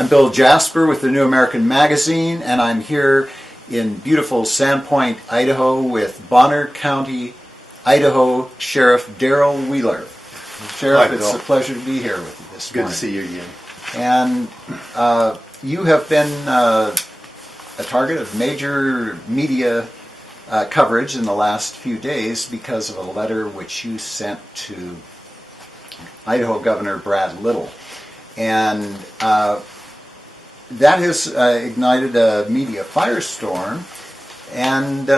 I'm Bill Jasper with the New American Magazine, and I'm here in beautiful Sandpoint, Idaho with Bonner County, Idaho Sheriff Daryl Wheeler. Sheriff, Hi, it's a pleasure to be here with you this morning. Good to see you again. And you have been a target of major media coverage in the last few days because of a letter which you sent to Idaho Governor Brad Little. And that has ignited a media firestorm. And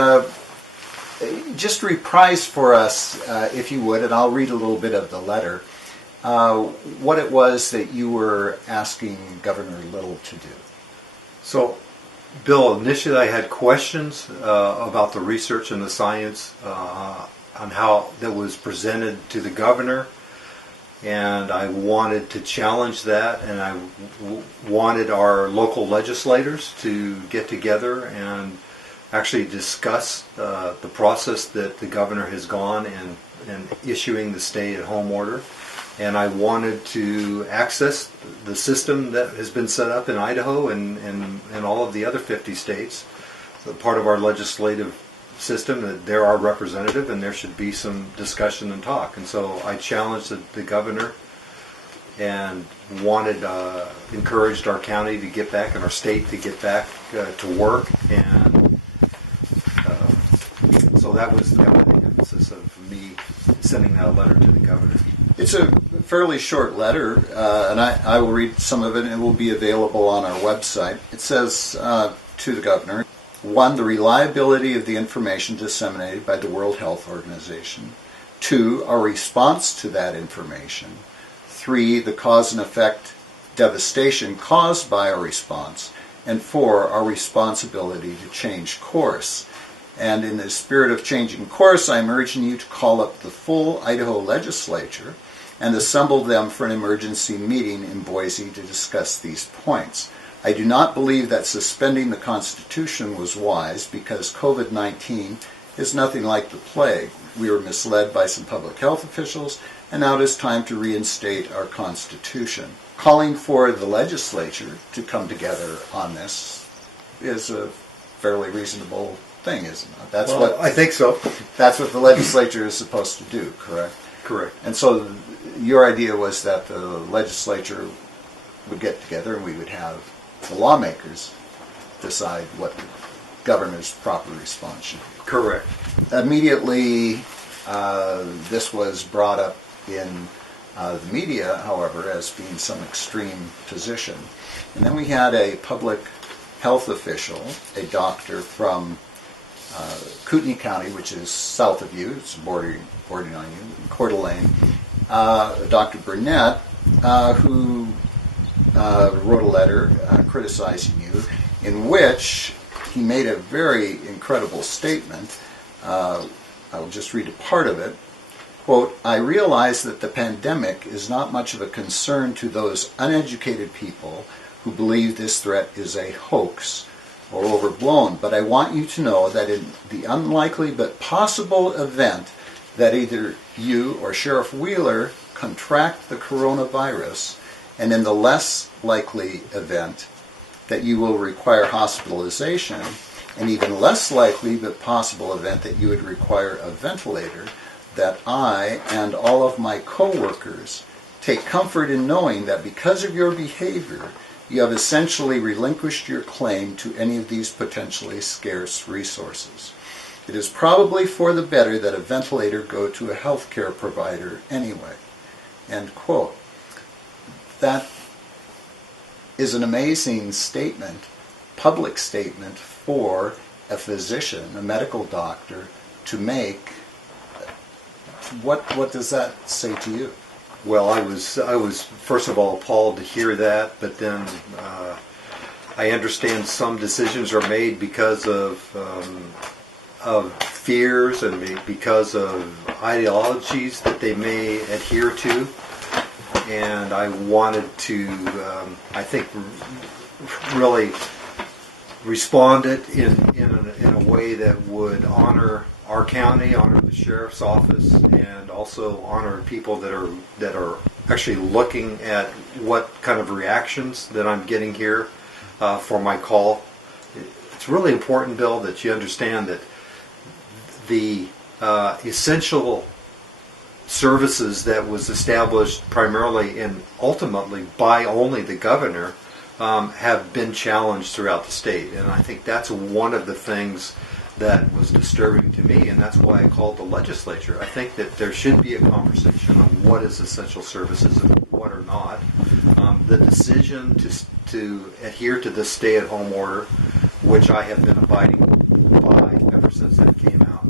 just reprise for us, if you would, and I'll read a little bit of the letter, what it was that you were asking Governor Little to do. So, Bill, initially I had questions about the research and the science on how that was presented to the governor. And I wanted to challenge that, and I wanted our local legislators to get together and actually discuss the process that the governor has gone in issuing the stay-at-home order. And I wanted to access the system that has been set up in Idaho and all of the other 50 states. So part of our legislative system, that they're our representative and there should be some discussion and talk. And so I challenged the governor and encouraged our county to get back and our state to get back to work. And so that was the emphasis of me sending that letter to the governor. It's a fairly short letter, and I will read some of it, and it will be available on our website. It says to the governor, 1, the reliability of the information disseminated by the World Health Organization. 2, our response to that information. 3, the cause and effect devastation caused by our response. And 4, our responsibility to change course. And in the spirit of changing course, I'm urging you to call up the full Idaho legislature and assemble them for an emergency meeting in Boise to discuss these points. I do not believe that suspending the Constitution was wise because COVID-19 is nothing like the plague. We were misled by some public health officials, and now it is time to reinstate our Constitution. Calling for the legislature to come together on this is a fairly reasonable thing, isn't it? I think so. That's what the legislature is supposed to do, correct? Correct. And so your idea was that the legislature would get together and we would have the lawmakers decide what the governor's proper response should be. Correct. Immediately, this was brought up in the media, however, as being some extreme position. And then we had a public health official, a doctor from Kootenai County, which is south of you, it's bordering on you, Coeur d'Alene, Dr. Burnett, who wrote a letter criticizing you, in which he made a very incredible statement. I will just read a part of it. Quote, I realize that the pandemic is not much of a concern to those uneducated people who believe this threat is a hoax or overblown, but I want you to know that in the unlikely but possible event that either you or Sheriff Wheeler contract the coronavirus, and in the less likely event that you will require hospitalization, and even less likely but possible event that you would require a ventilator, that I and all of my co-workers take comfort in knowing that because of your behavior, you have essentially relinquished your claim to any of these potentially scarce resources. It is probably for the better that a ventilator go to a healthcare provider anyway. End quote. That is an amazing statement, public statement for a physician, a medical doctor, to make. What does that say to you? Well, I was first of all appalled to hear that, but then I understand some decisions are made because of fears and because of ideologies that they may adhere to, and I wanted to, I think, really respond it in a way that would honor our county, honor the sheriff's office, and also honor people that are actually looking at what kind of reactions that I'm getting here for my call. It's really important, Bill, that you understand that the essential services that was established primarily and ultimately by only the governor have been challenged throughout the state. And I think that's one of the things that was disturbing to me, and that's why I called the legislature. I think that there should be a conversation on what is essential services and what are not. The decision to adhere to the stay-at-home order, which I have been abiding by ever since that came out,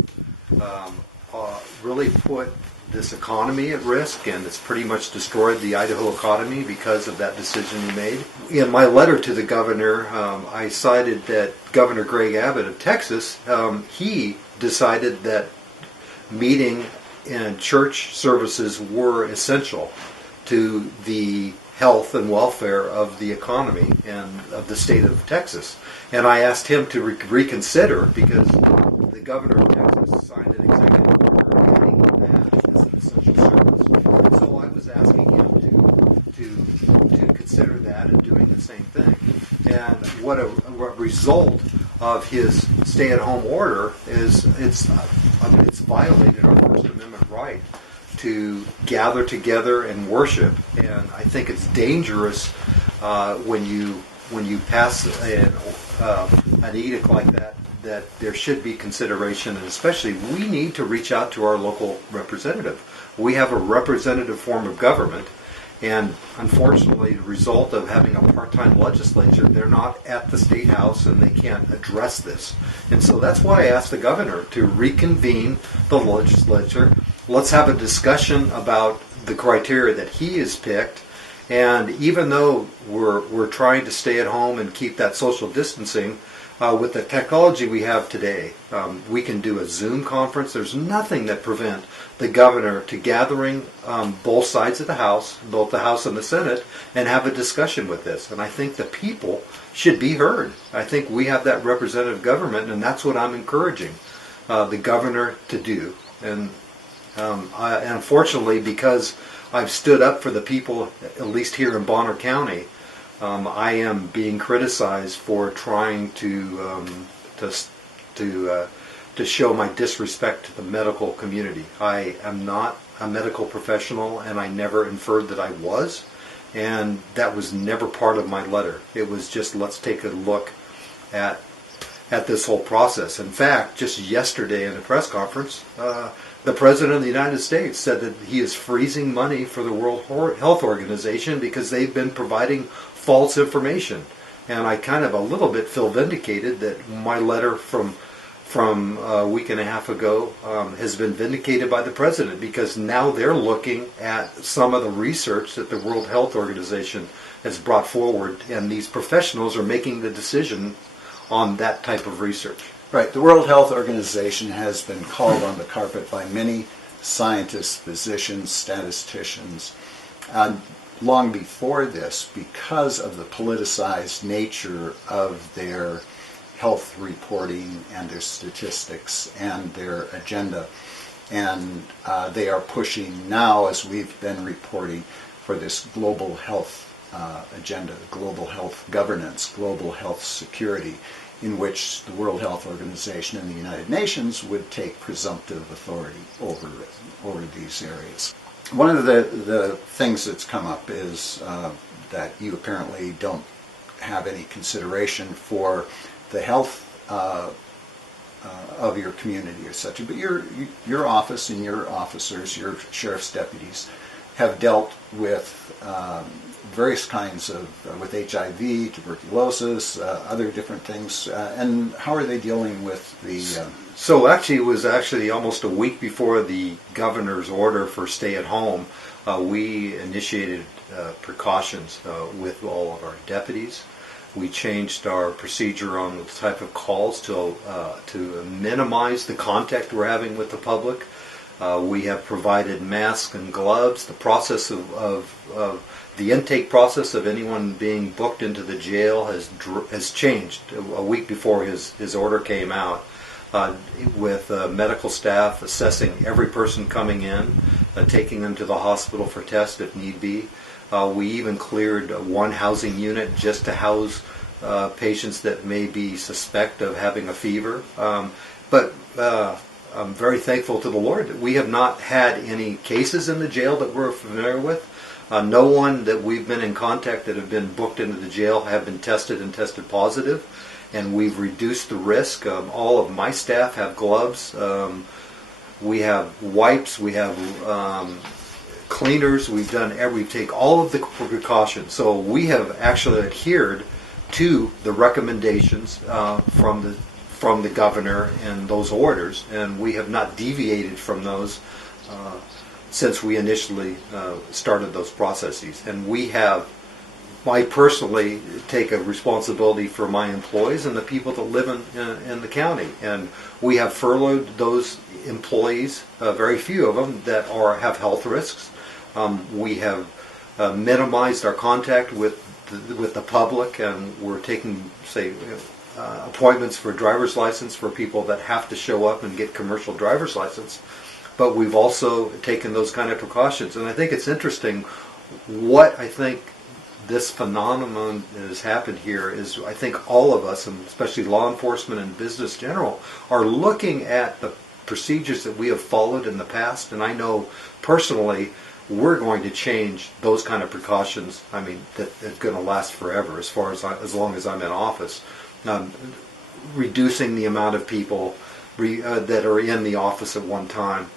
really put this economy at risk, and it's pretty much destroyed the Idaho economy because of that decision he made. In my letter to the governor, I cited that Governor Greg Abbott of Texas, he decided that meeting and church services were essential to the health and welfare of the economy and of the state of Texas. And I asked him to reconsider because the governor of Texas signed an executive order adding that as an essential service. And so I was asking him to consider that and doing the same thing. And what a result of his stay-at-home order is it's violated our First Amendment right to gather together and worship. And I think it's dangerous when you pass an edict like that there should be consideration, and especially we need to reach out to our local representative. We have a representative form of government, and unfortunately, the result of having a part-time legislature, they're not at the State House and they can't address this. And so that's why I asked the governor to reconvene the legislature. Let's have a discussion about the criteria that he has picked. And even though we're trying to stay at home and keep that social distancing, with the technology we have today, we can do a Zoom conference. There's nothing that prevents the governor to gathering both sides of the House, both the House and the Senate, and have a discussion with this. And I think the people should be heard. I think we have that representative government, and that's what I'm encouraging the governor to do. And unfortunately, because I've stood up for the people, at least here in Bonner County, I am being criticized for trying to show my disrespect to the medical community. I am not a medical professional, and I never inferred that I was, and that was never part of my letter. It was just, let's take a look at this whole process. In fact, just yesterday in a press conference, the President of the United States said that he is freezing money for the World Health Organization because they've been providing false information. And I kind of a little bit feel vindicated that my letter from a week and a half ago has been vindicated by the President, because now they're looking at some of the research that the World Health Organization has brought forward, and these professionals are making the decision on that type of research. Right. The World Health Organization has been called on the carpet by many scientists, physicians, statisticians, long before this, because of the politicized nature of their health reporting and their statistics and their agenda. And they are pushing now, as we've been reporting, for this global health agenda, global health governance, global health security, in which the World Health Organization and the United Nations would take presumptive authority over these areas. One of the things that's come up is that you apparently don't have any consideration for the health of your community or such, but your office and your officers, your sheriff's deputies, have dealt with various kinds of, with HIV, tuberculosis, other different things, and how are they dealing with the... So actually, it was actually almost a week before the governor's order for stay at home, we initiated precautions with all of our deputies. We changed our procedure on the type of calls to minimize the contact we're having with the public. We have provided masks and gloves. The process of the intake process of anyone being booked into the jail has changed a week before his order came out, with medical staff assessing every person coming in taking them to the hospital for tests if need be. We even cleared one housing unit just to house patients that may be suspect of having a fever. But I'm very thankful to the Lord that we have not had any cases in the jail that we're familiar with. No one that we've been in contact that have been booked into the jail have been tested and tested positive. And we've reduced the risk. All of my staff have gloves. We have wipes. We have cleaners. We take all of the precautions. So we have actually adhered to the recommendations from the governor and those orders, and we have not deviated from those since we initially started those processes. And I personally take a responsibility for my employees and the people that live in the county. And we have furloughed those employees, very few of them, that have health risks. We have minimized our contact with the public, and we're taking, appointments for driver's license for people that have to show up and get commercial driver's license. But we've also taken those kind of precautions. And I think it's interesting what I think this phenomenon that has happened here is, I think all of us, and especially law enforcement and business general, are looking at the procedures that we have followed in the past. And I know personally we're going to change those kind of precautions. I mean, that are going to last forever as long as I'm in office. Reducing the amount of people that are in the office at one time.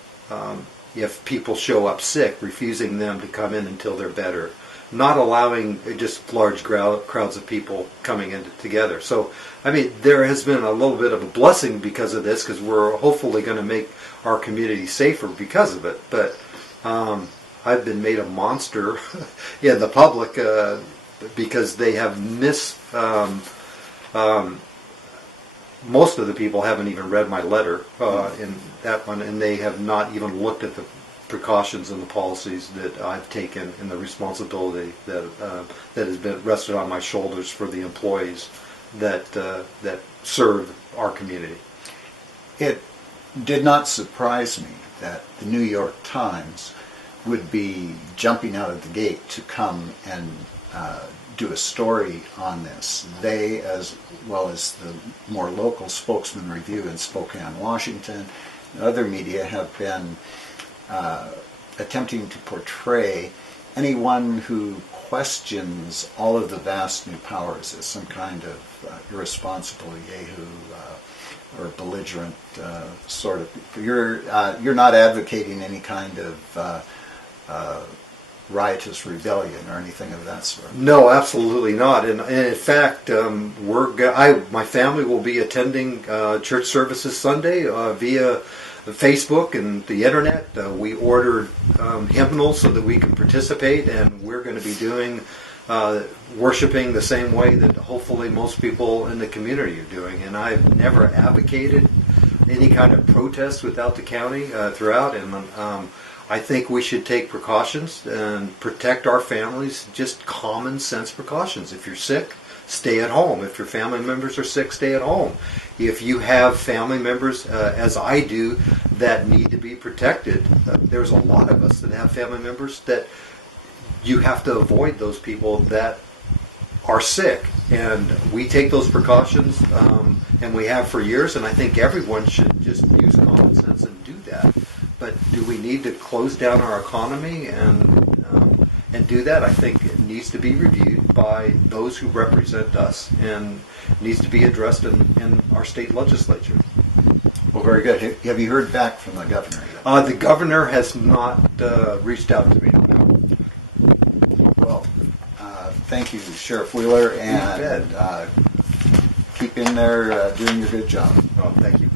If people show up sick, refusing them to come in until they're better. Not allowing just large crowds of people coming in together. So, I mean, there has been a little bit of a blessing because of this, because we're hopefully going to make our community safer because of it. But I've been made a monster in the public because they have most of the people haven't even read my letter in that one, and they have not even looked at the precautions and the policies that I've taken and the responsibility that has been rested on my shoulders for the employees that serve our community. It did not surprise me that the New York Times would be jumping out of the gate to come and do a story on this. They, as well as the more local Spokesman Review in Spokane, Washington, and other media have been attempting to portray anyone who questions all of the vast new powers as some kind of irresponsible yahoo or belligerent sort of. You're not advocating any kind of riotous rebellion or anything of that sort? No, absolutely not. And in fact, my family will be attending church services Sunday via Facebook and the internet. We ordered hymnals so that we can participate, and we're going to be doing worshiping the same way that hopefully most people in the community are doing. And I've never advocated any kind of protest without the county throughout, and I think we should take precautions and protect our families, just common sense precautions. If you're sick, stay at home. If your family members are sick, stay at home. If you have family members, as I do, that need to be protected, there's a lot of us that have family members that you have to avoid those people that are sick. And we take those precautions, and we have for years, and I think everyone should just use common sense and do that. But do we need to close down our economy and do that? I think it needs to be reviewed by those who represent us and needs to be addressed in our state legislature. Well, very good. Have you heard back from the governor yet? The governor has not reached out to me. Well, thank you, Sheriff Wheeler, and keep in there doing your good job. Oh, thank you.